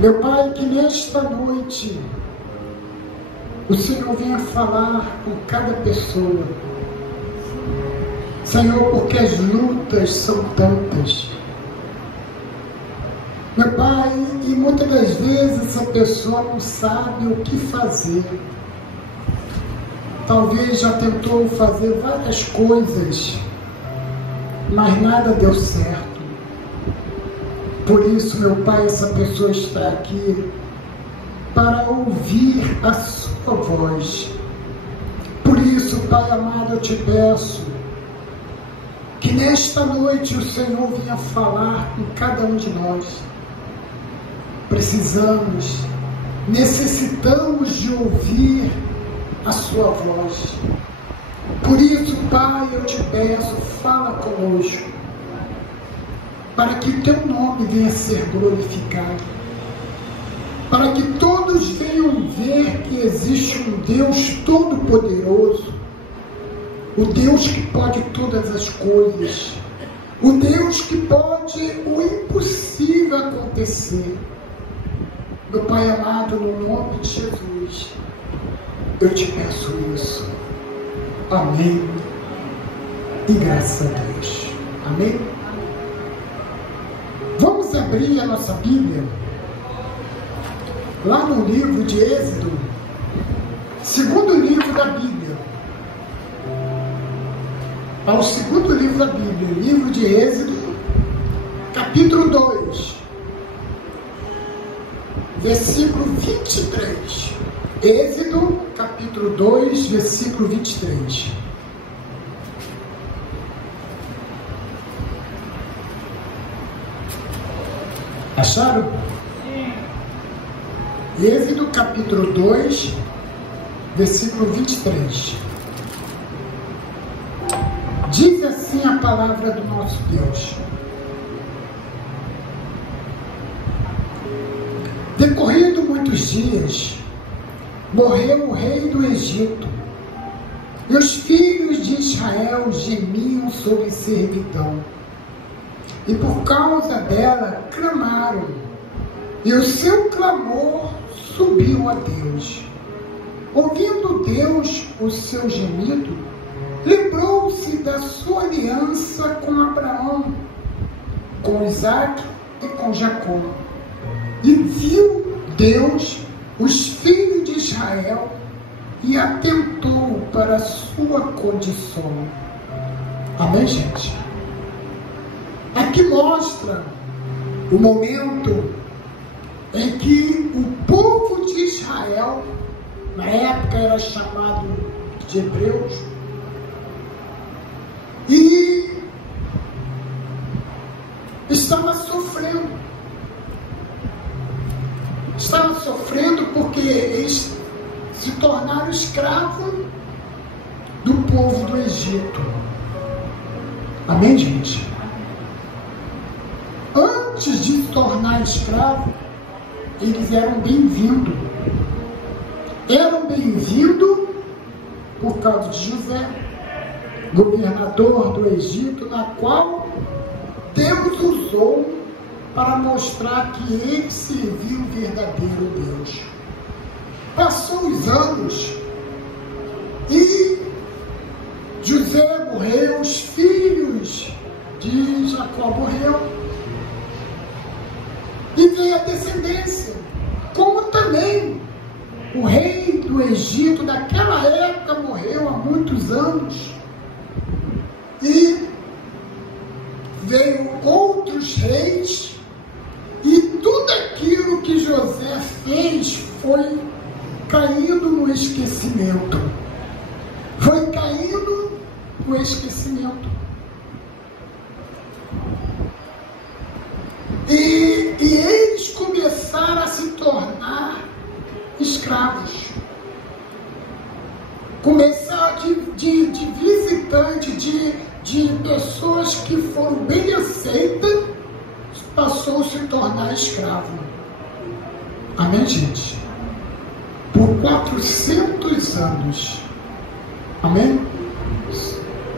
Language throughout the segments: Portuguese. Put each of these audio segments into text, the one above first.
Meu Pai, que nesta noite o Senhor venha falar com cada pessoa. Senhor, porque as lutas são tantas. Meu Pai, e muitas das vezes essa pessoa não sabe o que fazer. Talvez já tentou fazer várias coisas, mas nada deu certo. Por isso, meu Pai, essa pessoa está aqui para ouvir a sua voz. Por isso, Pai amado, eu te peço que nesta noite o Senhor venha falar com cada um de nós. Precisamos, necessitamos de ouvir a sua voz. Por isso, Pai, eu te peço, fala conosco, para que teu nome venha ser glorificado, para que todos venham ver que existe um Deus todo-poderoso, o Deus que pode todas as coisas, o Deus que pode o impossível acontecer. Meu Pai amado, no nome de Jesus, eu te peço isso. Amém. E graças a Deus. Amém. Vamos abrir a nossa Bíblia lá no livro de Êxodo, segundo livro da Bíblia. Ao segundo livro da Bíblia, livro de Êxodo, capítulo 2, versículo 23. Êxodo, capítulo 2, versículo 23. Acharam? Êxodo, capítulo 2, versículo 23. Diz assim a palavra do nosso Deus: decorrido muitos dias, morreu o rei do Egito, e os filhos de Israel gemiam sob servidão, e por causa dela clamaram, e o seu clamor subiu a Deus. Ouvindo Deus o seu gemido, lembrou-se da sua aliança com Abraão, com Isaque e com Jacó, e viu Deus os filhos de Israel e atentou para a sua condição. Amém, gente? Aqui mostra o momento em que o povo de Israel, na época era chamado de Hebreus, e estava sofrendo. Estava sofrendo porque eles se tornaram escravos do povo do Egito. Amém, gente? Antes de se tornar escravo, eles eram bem-vindos. Eram bem-vindos por causa de José, governador do Egito, na qual Deus usou para mostrar que ele serviu o verdadeiro Deus. Passou os anos e José morreu, os filhos de Jacó morreram, e veio a descendência, como também o rei do Egito daquela época morreu há muitos anos, e veio outros reis, e tudo aquilo que José fez foi caindo no esquecimento. Foi caindo no esquecimento. E eles começaram a se tornar escravos. Começaram de visitante, de pessoas que foram bem aceitas, passou a se tornar escravo. Amém, gente? Por 400 anos. Amém?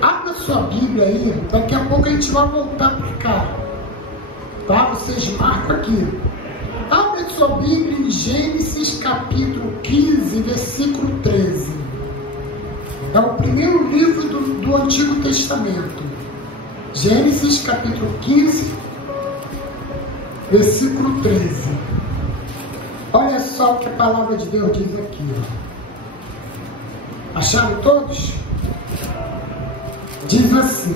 Abra sua Bíblia aí, daqui a pouco a gente vai voltar para cá. Tá? Vocês marcam aqui. Abre sua Bíblia em Gênesis capítulo 15, versículo 13. É o primeiro livro do Antigo Testamento. Gênesis capítulo 15, versículo 13. Olha só o que a palavra de Deus diz aqui. Acharam todos? Diz assim,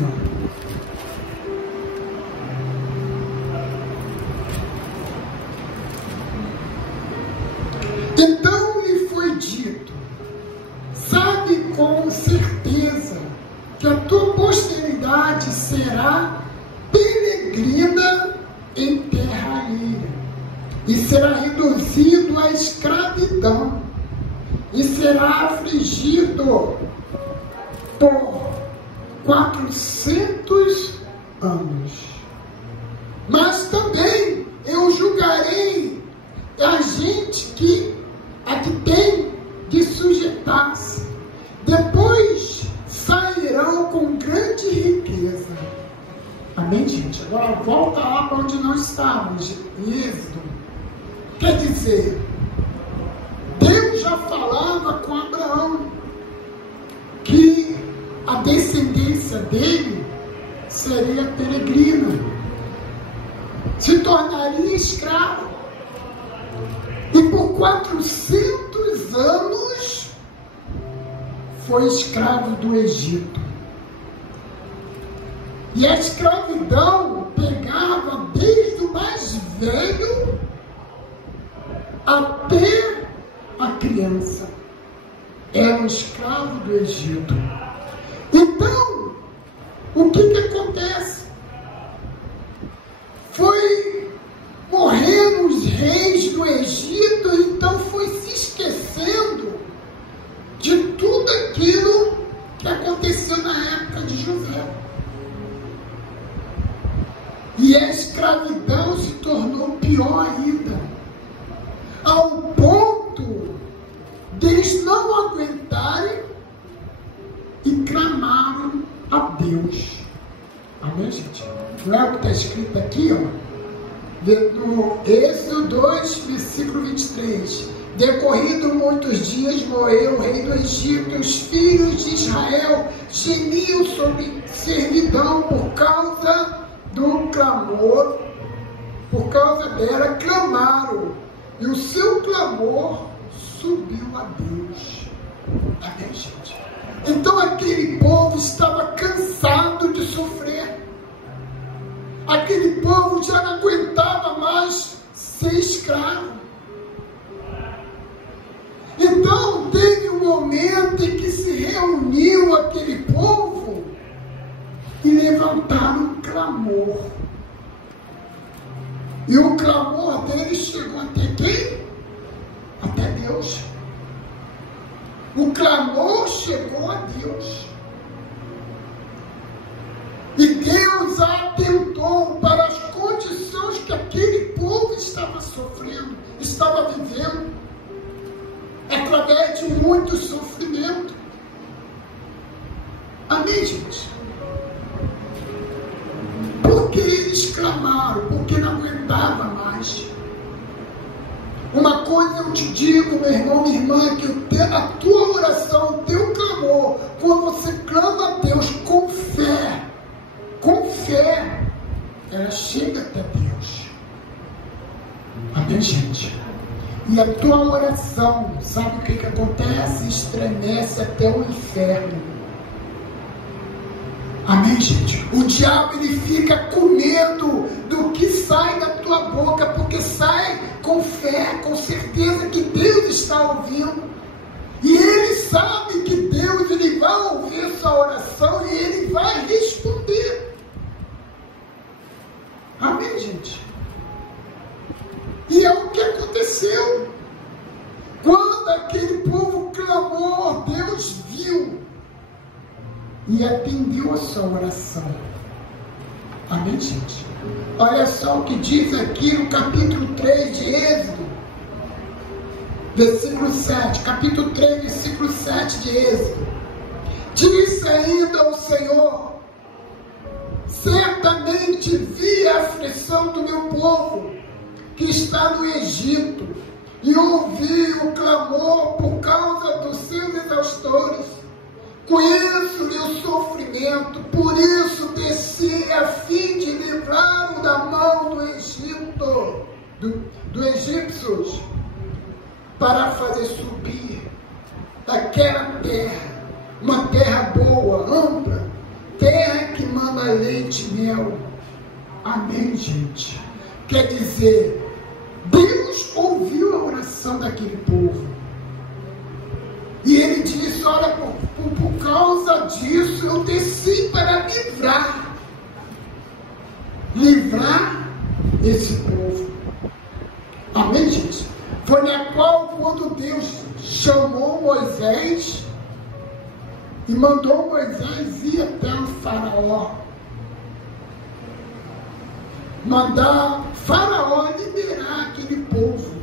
então lhe foi dito, sabe com certeza que a tua posteridade será peregrina em terra alheia, e será reduzido à escravidão, e será afligido por 400 anos. Mas também eu julgarei a gente a que tem de sujeitar-se. Depois sairão com grande riqueza. Amém, gente? Agora volta lá para onde nós estávamos, em Êxodo. Quer dizer, Deus já falava com Abraão que a descendência dele seria peregrina, se tornaria escravo, e por 400 anos foi escravo do Egito. E a escravidão pegava desde o mais velho até a criança. Era um escravo do Egito. Então, o que acontece? Foi morrendo os reis do Egito, então foi se esquecendo de tudo aquilo que aconteceu na época de José. E a escravidão se tornou pior ainda, ao ponto de eles não aguentarem e clamaram a Deus. Amém, gente? Não é o que está escrito aqui, no Êxodo 2, versículo 23. Decorrido muitos dias, morreu o rei do Egito, e os filhos de Israel gemiam sobre servidão por causa do clamor, por causa dela clamaram, e o seu clamor subiu a Deus. Amém, gente? Então aquele povo estava cansado de sofrer. Aquele povo já não aguentava mais ser escravo. Então teve um momento em que se reuniu aquele povo e levantaram um clamor. E o clamor deles chegou até quem? Até Deus. O clamor chegou a Deus. E Deus atentou para as condições que aquele povo estava sofrendo, estava vivendo, através de muito sofrimento. Amém, gente? Porque eles clamaram, porque não aguentava mais. Uma coisa eu te digo, meu irmão, minha irmã, que a tua oração, o teu clamor, quando você clama a Deus com fé, ela chega até Deus. Amém, gente? E a tua oração, sabe o que acontece? Estremece até o inferno. Amém, gente? O diabo, ele fica com medo do que sai da tua boca, porque sai com fé, com certeza que Deus está ouvindo. E ele sabe que Deus, ele vai ouvir sua oração e ele vai responder. Amém, gente? E é o que aconteceu. Quando aquele povo clamou, Deus viu e atendeu a sua oração. Amém, gente? Olha só o que diz aqui no capítulo 3 de Êxodo, versículo 7. Capítulo 3, versículo 7 de Êxodo. Disse ainda o Senhor: certamente vi a aflição do meu povo que está no Egito, e ouvi o clamor por causa dos seus exaustores. Conheço-lhe o sofrimento, por isso desci a fim de livrá-lo da mão do Egito, dos egípcios, para fazer subir daquela terra, uma terra boa, ampla, terra que manda leite e mel. Amém, gente? Quer dizer, Deus ouviu a oração daquele povo. E ele disse, olha, por causa disso eu desci para livrar esse povo. Amém, gente? Foi na qual, quando Deus chamou Moisés e mandou Moisés ir até o faraó, mandar faraó liberar aquele povo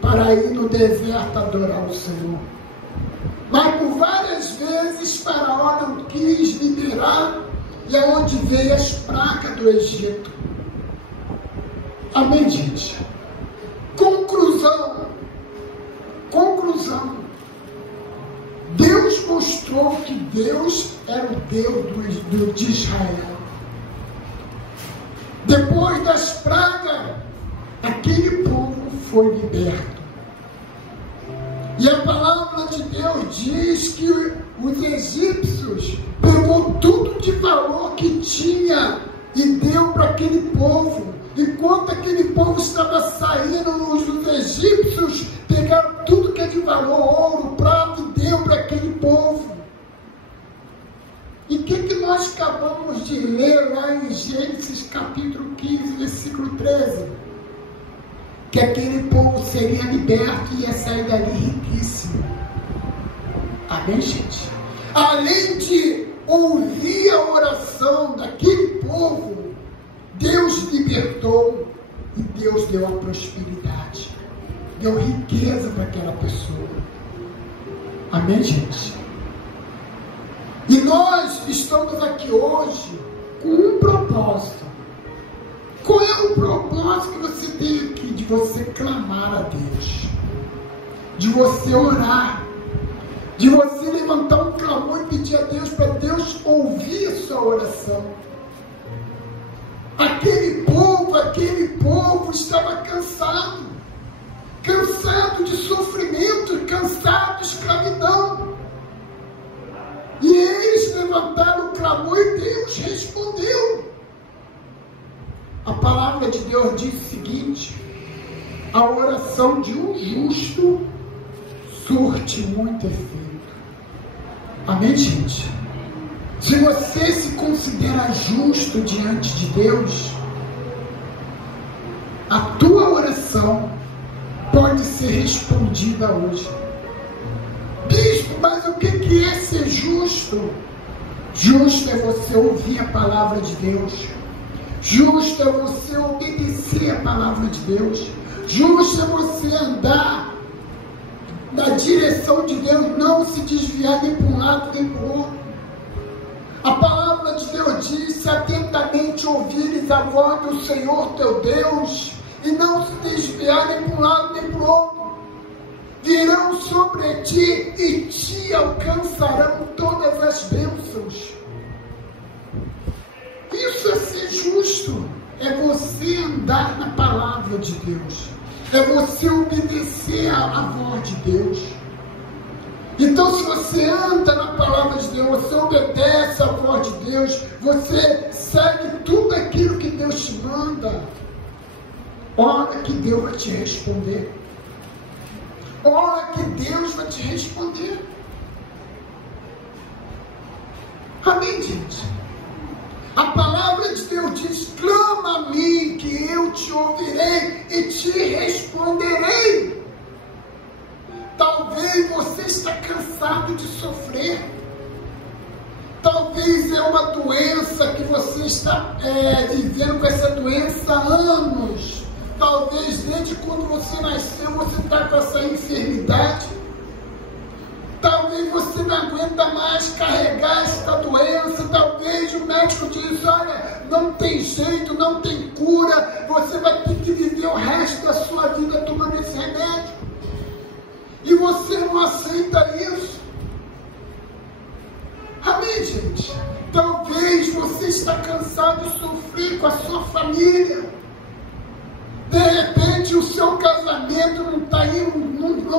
para ir no deserto adorar o Senhor. Mas por várias vezes faraó não quis liberar, e é onde veio as pragas do Egito. Amém, gente? Conclusão. Deus mostrou que Deus era o Deus de Israel. Depois das pragas, aquele povo foi liberto. E a palavra de Deus diz que os egípcios pegou tudo de valor que tinha e deu para aquele povo. Enquanto aquele povo estava saindo, os egípcios pegaram tudo que é de valor, ouro, prata, e deu para aquele povo. E o que nós acabamos de ler lá em Gênesis capítulo 15, versículo 13? Que aquele povo seria liberto e ia sair dali riquíssimo. Amém, gente? Além de ouvir a oração daquele povo, Deus libertou e Deus deu a prosperidade, deu riqueza para aquela pessoa. Amém, gente? E nós estamos aqui hoje com um propósito. Qual é o propósito que você tem aqui? De você clamar a Deus, de você orar, de você levantar um clamor e pedir a Deus para Deus ouvir a sua oração. Aquele povo estava cansado de sofrimento, cansado de escravidão. E eles levantaram o clamor e Deus respondeu. A palavra de Deus diz o seguinte: a oração de um justo surte muito efeito. Amém, gente? Se você se considera justo diante de Deus, a tua oração pode ser respondida hoje. Bispo, mas o que é ser justo? Justo é você ouvir a palavra de Deus. Justo é você obedecer a palavra de Deus. Justo é você andar na direção de Deus, não se desviar nem para um lado nem para o outro. A palavra de Deus diz: se atentamente ouvires a voz do Senhor teu Deus, e não se desviar nem para um lado nem para o outro, virão sobre ti e te alcançarão todas as bênçãos. Isso é ser justo, é você andar na palavra de Deus, é você obedecer a voz de Deus. Então, se você anda na palavra de Deus, você obedece a voz de Deus, você segue tudo aquilo que Deus te manda, ora que Deus vai te responder. Ora que Deus vai te responder. Amém, gente? A palavra de Deus diz: clama a mim que eu te ouvirei e te responderei. Talvez você está cansado de sofrer. Talvez é uma doença que você está vivendo com essa doença há anos. Talvez desde quando você nasceu você está com essa enfermidade. Talvez você não aguenta mais carregar essa doença. Talvez o médico diz: olha, não tem jeito, não tem cura. Você vai ter que viver o resto da sua vida tomando esse remédio. você não aceita isso, amém, gente? Talvez você está cansado de sofrer com a sua família. De repente o seu casamento não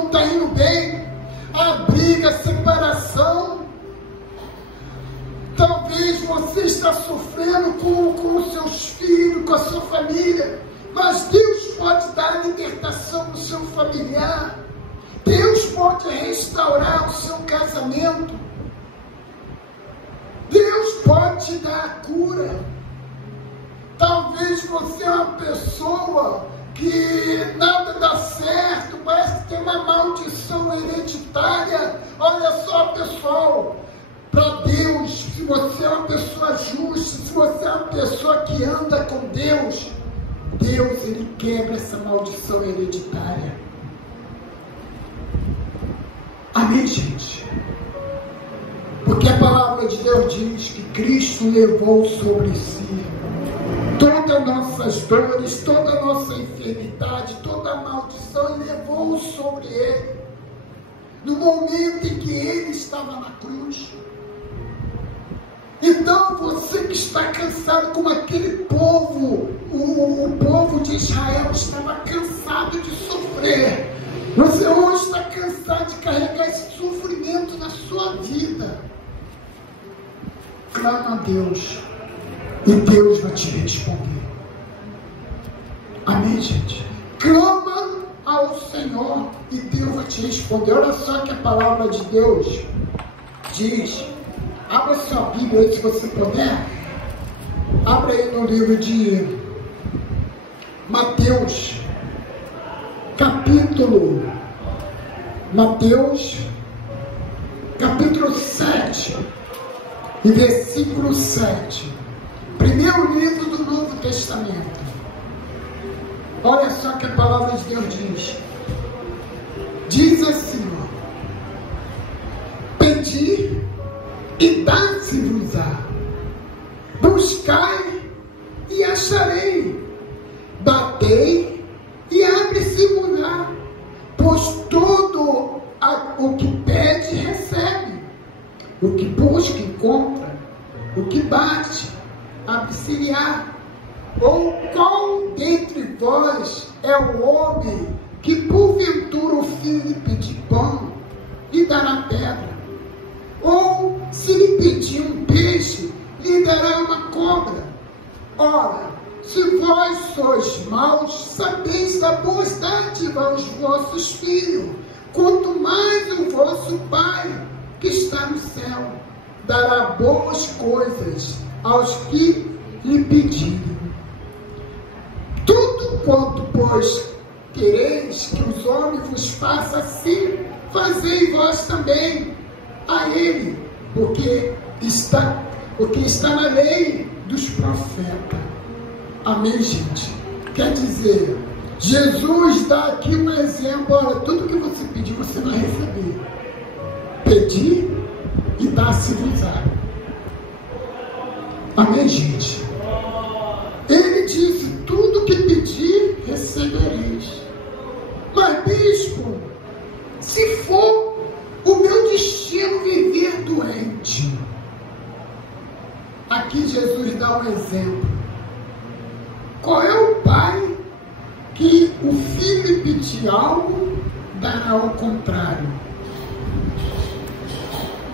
está indo bem. A briga, a separação. Talvez você está sofrendo com os seus filhos, com a sua família. Mas Deus pode dar libertação no seu familiar. Deus pode restaurar o seu casamento. Deus pode te dar a cura. Talvez você é uma pessoa que nada dá certo, parece que tem uma maldição hereditária. Olha só, pessoal, para Deus, se você é uma pessoa justa, se você é uma pessoa que anda com Deus, Deus, Ele quebra essa maldição hereditária. Amém, gente? Porque a palavra de Deus diz que Cristo levou sobre si todas as nossas dores, toda a nossa enfermidade, toda a maldição, Ele levou sobre Ele. No momento em que Ele estava na cruz. Então, você que está cansado como aquele povo, o povo de Israel estava cansado de sofrer. Você hoje está cansado de carregar esse sofrimento na sua vida. Clama a Deus e Deus vai te responder. Amém, gente? Clama ao Senhor e Deus vai te responder. Olha só que a palavra de Deus diz. Abra sua Bíblia aí, se você puder. Abra aí no livro de Mateus, capítulo 7, e versículo 7. Primeiro livro do Novo Testamento. Olha só que a palavra de Deus diz. Diz assim, ó: pedi e dá-se-vos-á, buscai e acharei, batei e abre-se-vos-á, pois todo o que pede recebe, o que busca encontra, o que bate abre-se-lhe-á. Ou qual dentre vós é o homem que porventura o filho lhe pedir pão, lhe dará pedra? Ou se lhe pedir um peixe, lhe dará uma cobra? Ora, se vós sois maus, sabeis dar boas dádivas aos vossos filhos, quanto mais o vosso Pai, que está no céu, dará boas coisas aos que lhe pedirem. Tudo quanto, pois, quereis que os homens vos façam assim, fazei vós também a Ele, porque está na lei dos profetas. Amém, gente? Quer dizer, Jesus dá aqui um exemplo. Olha, tudo que você pedir, você vai receber. Pedir e dá-se-vos-á. Amém, gente? Ele disse, tudo que pedir, recebereis. Mas, bispo, se for o meu destino viver doente, aqui Jesus dá um exemplo. Qual é o pai que o filho pedir algo, dará ao contrário?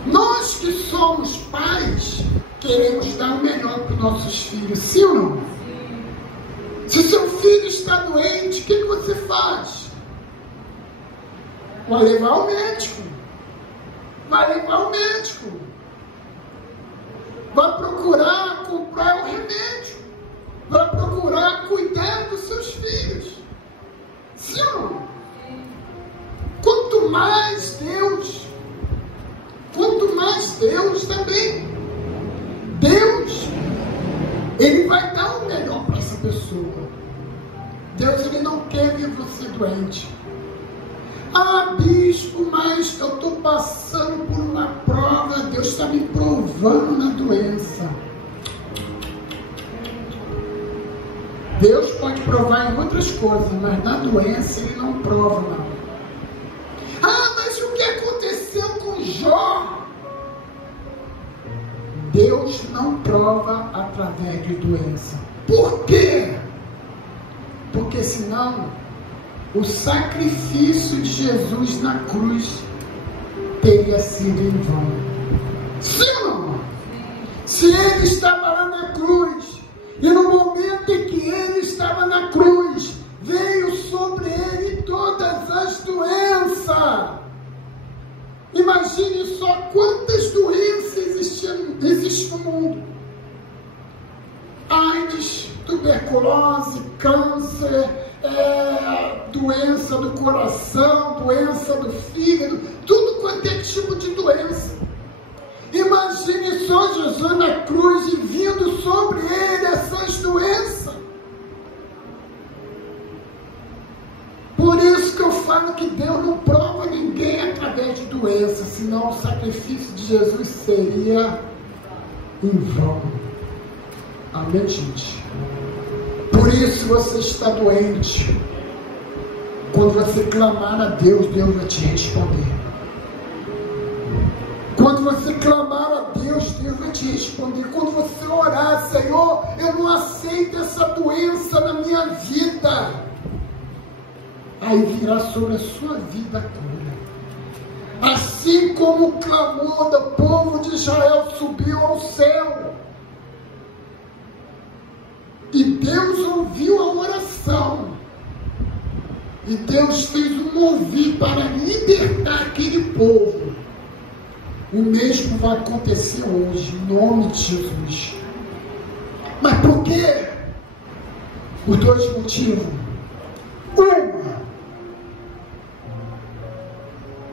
Nós que somos pais, queremos dar o melhor para os nossos filhos, sim ou não? Se seu filho está doente, o que você faz? Vai levar ao médico. Vai procurar comprar o remédio. Vai procurar cuidar dos seus filhos. Sim ou não? Quanto mais Deus também. Deus, Ele vai dar o melhor para essa pessoa. Deus, Ele não quer ver você doente. Ah, bispo, mas eu estou passando por uma prova. Deus está me provando na doença. Deus pode provar em outras coisas, mas na doença Ele não prova, não. Ah, mas Jó, Deus não prova através de doença. Por quê? Porque senão o sacrifício de Jesus na cruz teria sido em vão. Sim ou não? Se ele estava lá na cruz, e no momento em que ele estava na cruz, veio sobre ele todas as doenças. Imagine só quantas doenças existem no mundo. AIDS, tuberculose, câncer, doença do coração, doença do fígado, tudo quanto é tipo de doença. Imagine só Jesus na cruz e vindo sobre ele essas doenças. Por isso que eu falo que Deus não prova ninguém através de doença, senão o sacrifício de Jesus seria em vão. Amém, gente? Por isso você está doente. Quando você clamar a Deus, Deus vai te responder. Quando você clamar a Deus, Deus vai te responder. Quando você orar, Senhor, eu não aceito essa doença na minha vida, aí virá sobre a sua vida a cura. Assim como o clamor do povo de Israel subiu ao céu, e Deus ouviu a oração, e Deus fez um mover para libertar aquele povo. O mesmo vai acontecer hoje, em nome de Jesus. Mas por quê? Por dois motivos.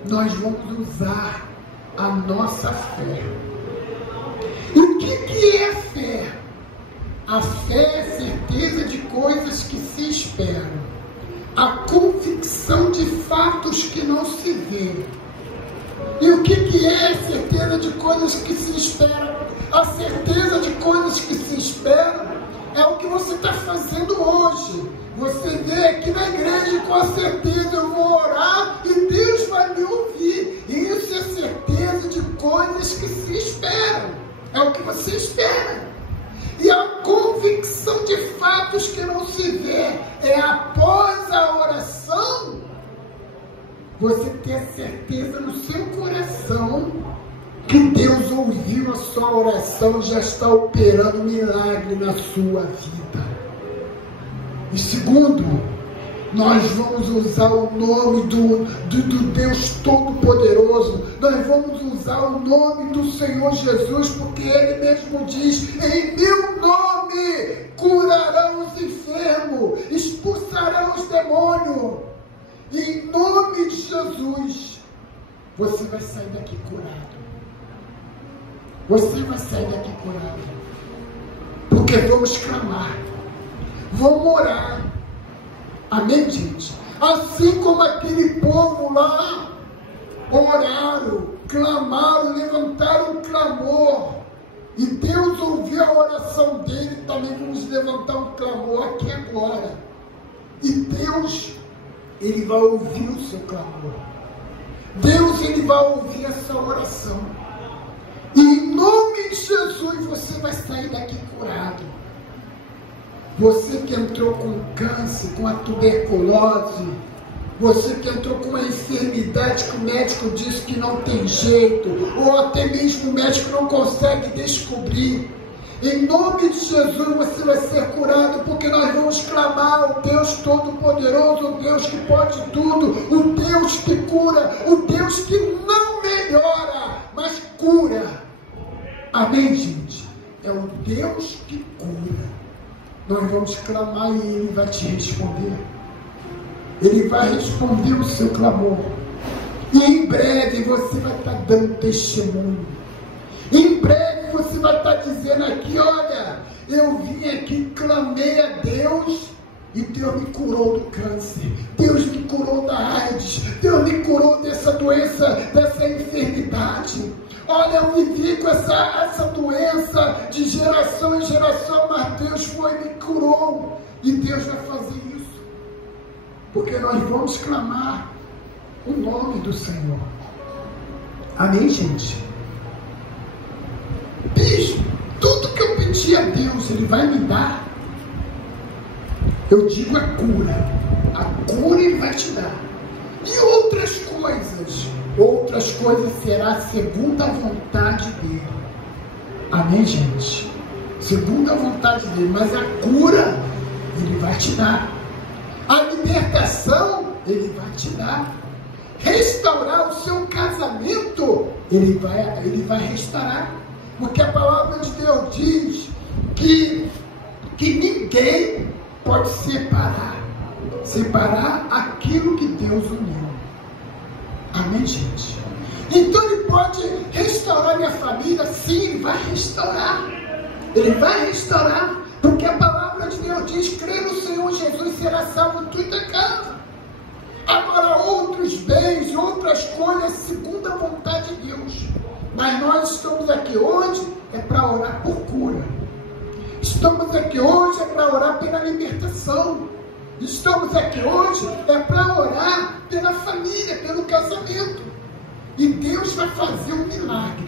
Nós vamos usar a nossa fé. E o que é fé? A fé é a certeza de coisas que se esperam, a convicção de fatos que não se vê. E o que é a certeza de coisas que se esperam? A certeza de coisas que se esperam é o que você está fazendo hoje. Você vê aqui na igreja com a certeza, eu vou orar e Deus vai me ouvir. E isso é certeza de coisas que se esperam. É o que você espera. E a convicção de fatos que não se vê é após a oração, você ter a certeza no seu coração que Deus ouviu a sua oração e já está operando milagre na sua vida. E segundo, nós vamos usar o nome do Deus Todo-Poderoso, nós vamos usar o nome do Senhor Jesus, porque Ele mesmo diz, em meu nome curarão os enfermos, expulsarão os demônios, e em nome de Jesus, você vai sair daqui curado. Você vai sair daqui curado, porque vamos clamar, vamos orar. Amém, gente? Assim como aquele povo lá oraram, clamaram, levantaram um clamor, e Deus ouviu a oração dele, também vamos levantar um clamor aqui agora. E Deus, Ele vai ouvir o seu clamor. Deus, Ele vai ouvir essa oração. E em nome de Jesus você vai sair daqui curado. Você que entrou com câncer, com a tuberculose, você que entrou com uma enfermidade que o médico disse que não tem jeito, ou até mesmo o médico não consegue descobrir, em nome de Jesus você vai ser curado, porque nós vamos clamar o Deus Todo-Poderoso, o Deus que pode tudo, o Deus que cura, o Deus que não melhora, mas cura. Amém, gente? É o Deus que cura. Nós vamos clamar e Ele vai te responder. Ele vai responder o seu clamor. E em breve você vai estar dando testemunho. Em breve você vai estar dizendo aqui, olha, eu vim aqui, clamei a Deus e Deus me curou do câncer. Deus me curou da AIDS. Deus me curou dessa doença, dessa enfermidade. Olha, eu vivi com essa doença de geração em geração, mas Deus foi e me curou. E Deus vai fazer isso. Porque nós vamos clamar o nome do Senhor. Amém, gente? Bispo, tudo que eu pedi a Deus, Ele vai me dar. Eu digo a cura. A cura Ele vai te dar. E outras coisas será segundo a vontade dEle. Amém, gente? Segundo a vontade dEle. Mas a cura Ele vai te dar. A libertação Ele vai te dar. Restaurar o seu casamento Ele vai restaurar. Porque a palavra de Deus diz que ninguém pode separar aquilo que Deus uniu. Amém, gente? Então Ele pode restaurar minha família. Sim, Ele vai restaurar. Ele vai restaurar. Porque a palavra de Deus diz: crê no Senhor Jesus, será salvo tu e tua casa. Agora, outros bens, outras coisas, segundo a vontade de Deus. Mas nós estamos aqui hoje para orar por cura. Estamos aqui hoje para orar pela libertação. Estamos aqui hoje para orar pela família, pelo casamento. E Deus vai fazer um milagre.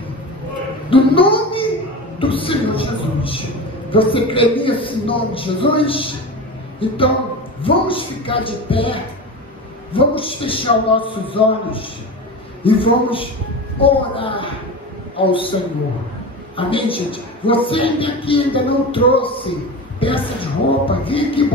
No nome do Senhor Jesus. Você crê nisso em nome de Jesus? Então, vamos ficar de pé. Vamos fechar os nossos olhos. E vamos orar ao Senhor. Amém, gente? Você ainda não trouxe peça de roupa, vem aqui.